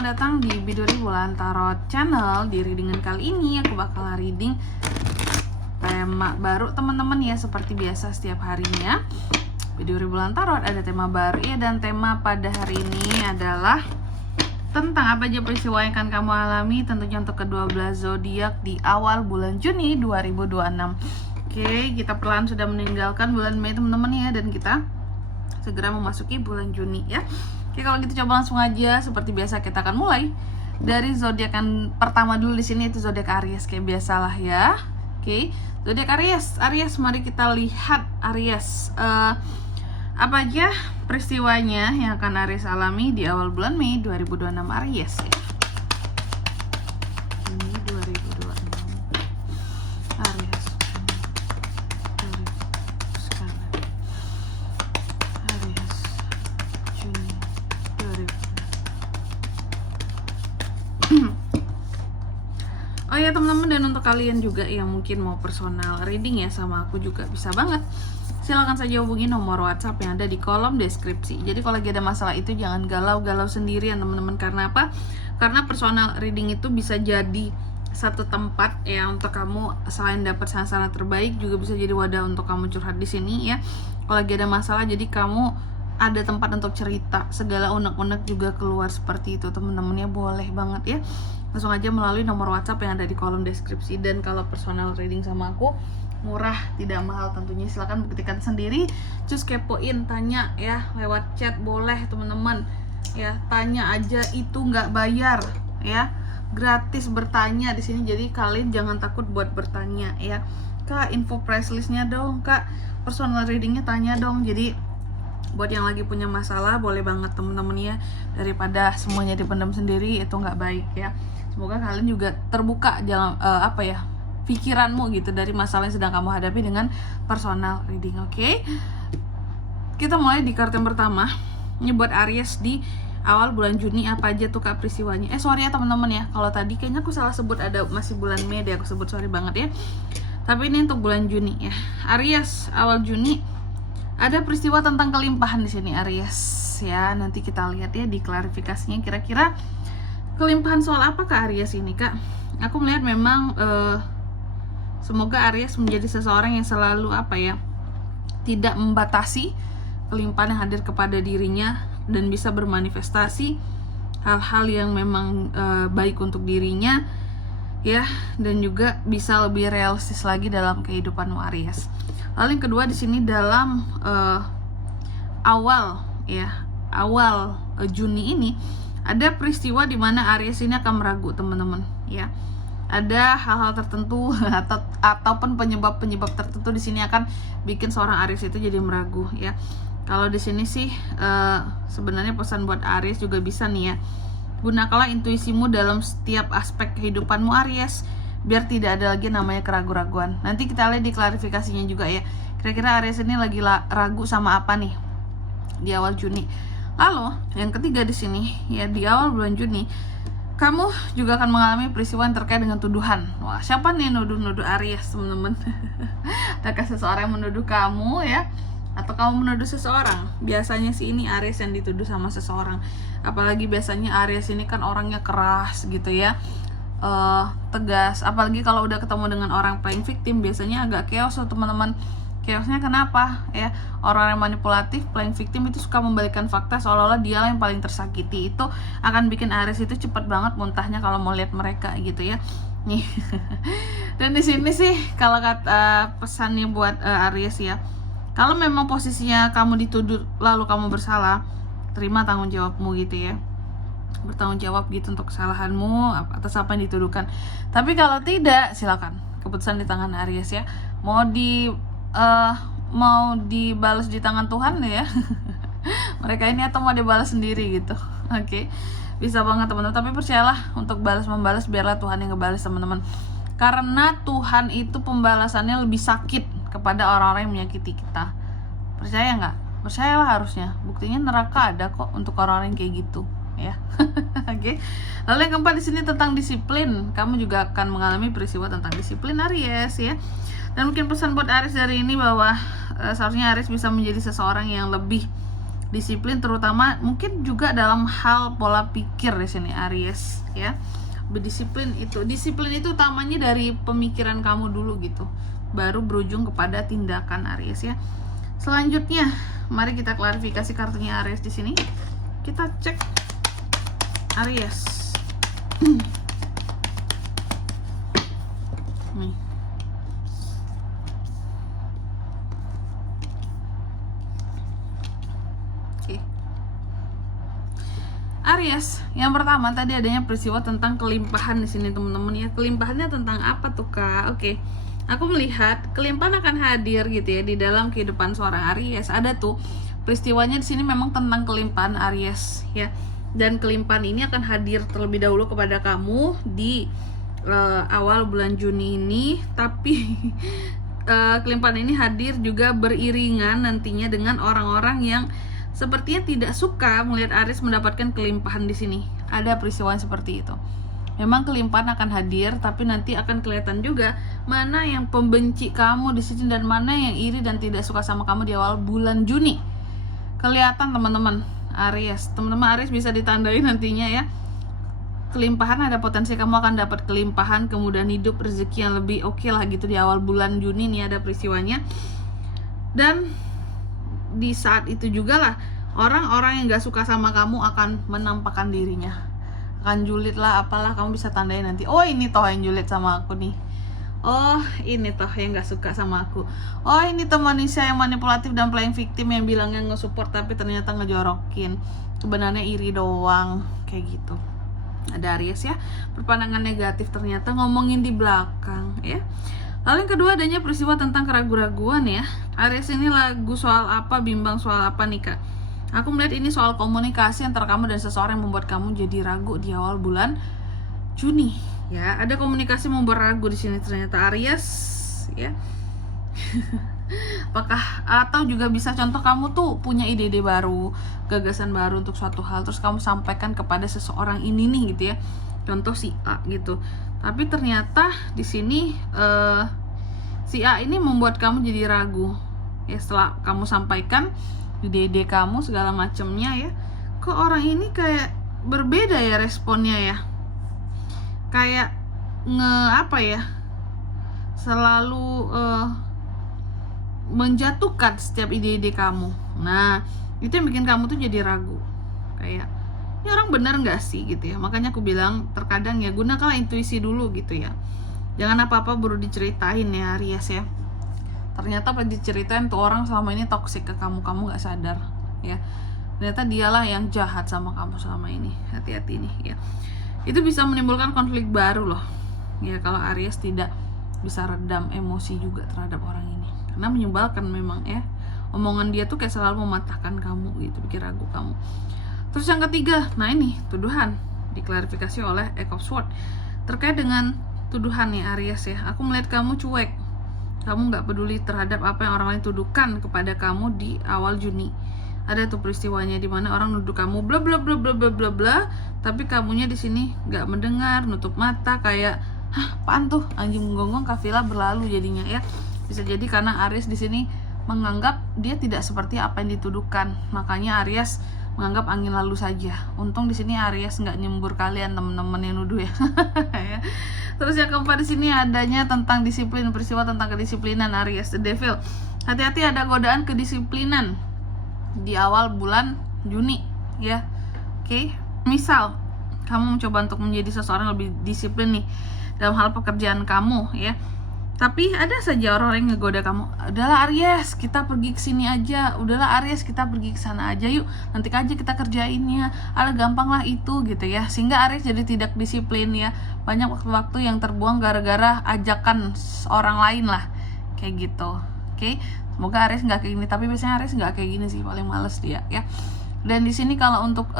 selamat datang di Biduri Bulan Tarot Channel. Di readingan kali ini aku bakal reading tema baru teman-teman ya. Seperti biasa setiap harinya Biduri Bulan Tarot ada tema baru ya. Dan tema pada hari ini adalah tentang apa aja peristiwa yang akan kamu alami tentunya untuk ke-12 zodiak di awal bulan Juni 2026. Oke, kita perlahan sudah meninggalkan bulan Mei teman-teman ya, dan kita segera memasuki bulan Juni ya. Oke, kalau gitu coba langsung aja. Seperti biasa kita akan mulai dari zodiak yang pertama dulu di sini, itu zodiak Aries kayak biasalah ya. Oke, zodiak Aries, mari kita lihat Aries. Apa aja peristiwanya yang akan Aries alami di awal bulan Mei 2026 Aries ya. Ini 2026 Aries. Oh ya teman-teman, dan untuk kalian juga yang mungkin mau personal reading ya sama aku juga bisa banget. Silahkan saja hubungi nomor WhatsApp yang ada di kolom deskripsi. Jadi kalau lagi ada masalah itu jangan galau-galau sendirian teman-teman. Karena apa? Karena personal reading itu bisa jadi satu tempat ya untuk kamu, selain dapat saran-saran terbaik juga bisa jadi wadah untuk kamu curhat di sini ya. Kalau lagi ada masalah jadi kamu ada tempat untuk cerita, segala unek-unek juga keluar seperti itu teman-teman ya. Boleh banget ya, langsung aja melalui nomor WhatsApp yang ada di kolom deskripsi. Dan kalau personal reading sama aku murah, tidak mahal tentunya. Silahkan buktikan sendiri, cus kepoin, tanya ya lewat chat boleh teman-teman ya. Tanya aja, itu nggak bayar ya, gratis bertanya di sini. Jadi kalian jangan takut buat bertanya ya. Kak, info price listnya dong, Kak, personal readingnya tanya dong. Jadi buat yang lagi punya masalah boleh banget temen-temen ya, daripada semuanya dipendam sendiri itu nggak baik ya. Semoga kalian juga terbuka jalan pikiranmu gitu dari masalah yang sedang kamu hadapi dengan personal reading. Oke, kita mulai di kartu yang pertama. Ini buat Aries di awal bulan Juni, apa aja tuh Kak peristiwanya. Sorry ya teman-teman ya, kalau tadi kayaknya aku salah sebut, ada masih bulan Mei deh aku sebut, sorry banget ya. Tapi ini untuk bulan Juni ya. Aries awal Juni ada peristiwa tentang kelimpahan di sini Aries ya. Nanti kita lihat ya di klarifikasinya kira-kira kelimpahan soal apa Kak Aries ini Kak. Aku melihat memang semoga Aries menjadi seseorang yang selalu tidak membatasi kelimpahan yang hadir kepada dirinya, dan bisa bermanifestasi hal-hal yang memang baik untuk dirinya ya, dan juga bisa lebih realistis lagi dalam kehidupan Aries. Lalu yang kedua di sini dalam awal Juni ini ada peristiwa di mana Aries ini akan meragu teman-teman ya. Ada hal-hal tertentu ataupun penyebab tertentu di sini akan bikin seorang Aries itu jadi meragu ya. Kalau di sini sih sebenarnya pesan buat Aries juga bisa nih ya. Gunakanlah intuisimu dalam setiap aspek kehidupanmu Aries, biar tidak ada lagi namanya keraguan-raguan. Nanti kita lihat di klarifikasinya juga ya. Kira-kira Aries ini lagi ragu sama apa nih di awal Juni. Lalu yang ketiga di sini ya, di awal bulan Juni kamu juga akan mengalami peristiwa yang terkait dengan tuduhan. Wah, siapa nih nuduh-nuduh Aries teman-teman? Adakah seseorang yang menuduh kamu ya, atau kamu menuduh seseorang? Biasanya sih ini Aries yang dituduh sama seseorang. Apalagi biasanya Aries ini kan orangnya keras gitu ya, tegas. Apalagi kalau udah ketemu dengan orang playing victim biasanya agak chaos teman-teman. Chaosnya kenapa ya? Orang yang manipulatif, playing victim itu suka membalikkan fakta seolah-olah dia yang paling tersakiti. Itu akan bikin Aries itu cepat banget muntahnya kalau mau lihat mereka gitu ya. Nih. Dan di sini sih kalau kata pesannya buat Aries ya, kalau memang posisinya kamu dituduh lalu kamu bersalah, terima tanggung jawabmu gitu ya. Bertanggung jawab gitu untuk kesalahanmu atas apa yang dituduhkan. Tapi kalau tidak, silakan, keputusan di tangan Aries ya. Mau dibalas di tangan Tuhan ya mereka ini, atau mau dibalas sendiri gitu. Oke, bisa banget teman-teman. Tapi percayalah, untuk membalas biarlah Tuhan yang ngebalas teman-teman. Karena Tuhan itu pembalasannya lebih sakit kepada orang-orang yang menyakiti kita. Percaya nggak? Percayalah harusnya. Buktinya neraka ada kok untuk orang-orang yang kayak gitu ya. Oke. Lalu yang keempat di sini tentang disiplin. Kamu juga akan mengalami peristiwa tentang disiplin Aries ya. Dan mungkin pesan buat Aries dari ini bahwa seharusnya Aries bisa menjadi seseorang yang lebih Disiplin terutama mungkin juga dalam hal pola pikir di sini Aries ya. Berdisiplin itu, disiplin itu utamanya dari pemikiran kamu dulu gitu, baru berujung kepada tindakan Aries ya. Selanjutnya, mari kita klarifikasi kartunya Aries di sini. Kita cek Aries. Nih. Oke. Aries, yang pertama tadi adanya peristiwa tentang kelimpahan di sini teman-teman ya. Kelimpahannya tentang apa tuh Kak? Oke. Aku melihat kelimpahan akan hadir gitu ya di dalam kehidupan seorang Aries. Ada tuh peristiwanya di sini memang tentang kelimpahan Aries ya. Dan kelimpahan ini akan hadir terlebih dahulu kepada kamu di awal bulan Juni ini. Tapi kelimpahan ini hadir juga beriringan nantinya dengan orang-orang yang sepertinya tidak suka melihat Aries mendapatkan kelimpahan di sini. Ada peristiwa seperti itu. Memang kelimpahan akan hadir, tapi nanti akan kelihatan juga mana yang pembenci kamu di sini dan mana yang iri dan tidak suka sama kamu di awal bulan Juni. Kelihatan teman-teman Aries. Teman-teman Aries bisa ditandai nantinya ya. Kelimpahan, ada potensi kamu akan dapat kelimpahan, kemudian hidup, rezeki yang lebih oke lah gitu di awal bulan Juni nih ada peristiwanya. Dan di saat itu juga lah orang-orang yang gak suka sama kamu akan menampakkan dirinya, akan julid lah apalah, kamu bisa tandai nanti. Oh ini toh yang julid sama aku nih. Oh ini toh yang gak suka sama aku. Oh ini toh manusia yang manipulatif dan playing victim yang bilangnya nge-support tapi ternyata ngejorokin, sebenarnya iri doang, kayak gitu. Ada Aries ya, berpandangan negatif ternyata ngomongin di belakang ya. Lalu yang kedua adanya peristiwa tentang keraguan-raguan ya. Aries ini lagu soal apa, bimbang soal apa nih Kak? Aku melihat ini soal komunikasi antara kamu dan seseorang yang membuat kamu jadi ragu di awal bulan Juni ya. Ada komunikasi membuat ragu di sini ternyata Aries ya. Apakah atau juga bisa contoh kamu tuh punya ide-ide baru, gagasan baru untuk suatu hal, terus kamu sampaikan kepada seseorang ini nih gitu ya. Contoh si A gitu. Tapi ternyata di sini si A ini membuat kamu jadi ragu. Ya setelah kamu sampaikan ide-ide kamu segala macamnya ya, kok orang ini kayak berbeda ya responnya ya, kayak selalu menjatuhkan setiap ide-ide kamu. Nah itu yang bikin kamu tuh jadi ragu, kayak ini orang benar nggak sih gitu ya. Makanya aku bilang terkadang ya gunakanlah intuisi dulu gitu ya, jangan apa-apa baru diceritain ya Aries ya. Ternyata pas diceritain tuh orang selama ini toksik ke kamu gak sadar ya. Ternyata dialah yang jahat sama kamu selama ini. Hati-hati nih ya. Itu bisa menimbulkan konflik baru loh ya, kalau Aries tidak bisa redam emosi juga terhadap orang ini. Karena menyebalkan memang ya. Omongan dia tuh kayak selalu mematahkan kamu gitu, bikin ragu kamu. Terus yang ketiga, nah ini tuduhan diklarifikasi oleh Eight of Swords. Terkait dengan tuduhan nih Aries ya, aku melihat kamu cuek. Kamu gak peduli terhadap apa yang orang lain tuduhkan kepada kamu di awal Juni. Ada tuh peristiwanya di mana orang nuduh kamu bla bla bla bla bla bla bla, tapi kamunya di sini gak mendengar, nutup mata kayak apaan tuh, anjing menggonggong kafilah berlalu jadinya ya. Bisa jadi karena Aries di sini menganggap dia tidak seperti apa yang dituduhkan, makanya Aries menganggap angin lalu saja. Untung di sini Aries nggak nyembur kalian teman-teman yang nuduh ya. Terus yang keempat di sini adanya tentang disiplin, peristiwa tentang kedisiplinan Aries, the Devil. Hati-hati ada godaan kedisiplinan di awal bulan Juni ya. Oke. Misal kamu mencoba untuk menjadi seseorang lebih disiplin nih dalam hal pekerjaan kamu ya. Tapi ada saja orang yang ngegoda kamu. Udahlah Aries, kita pergi ke sini aja. Udahlah Aries, kita pergi ke sana aja yuk. Nanti aja kita kerjainnya. Alah gampang lah itu gitu ya. Sehingga Aries jadi tidak disiplin ya. Banyak waktu-waktu yang terbuang gara-gara ajakan orang lain lah. Kayak gitu. Oke. Semoga Aries nggak kayak gini. Tapi biasanya Aries nggak kayak gini sih. Paling males dia ya. Dan di sini kalau untuk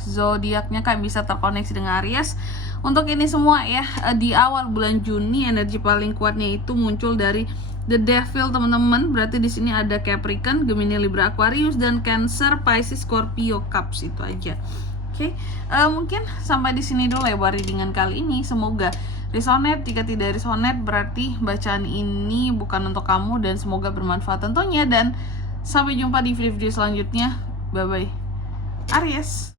zodiaknya kan bisa terkoneksi dengan Aries. Untuk ini semua ya, di awal bulan Juni energi paling kuatnya itu muncul dari The Devil teman-teman. Berarti di sini ada Capricorn, Gemini, Libra, Aquarius, dan Cancer, Pisces, Scorpio, Cups, itu aja. Oke, mungkin sampai di sini dulu ya buat readingan kali ini. Semoga resonate. Jika tidak resonate berarti bacaan ini bukan untuk kamu dan semoga bermanfaat tentunya. Dan sampai jumpa di video-video selanjutnya. Bye bye. Aries.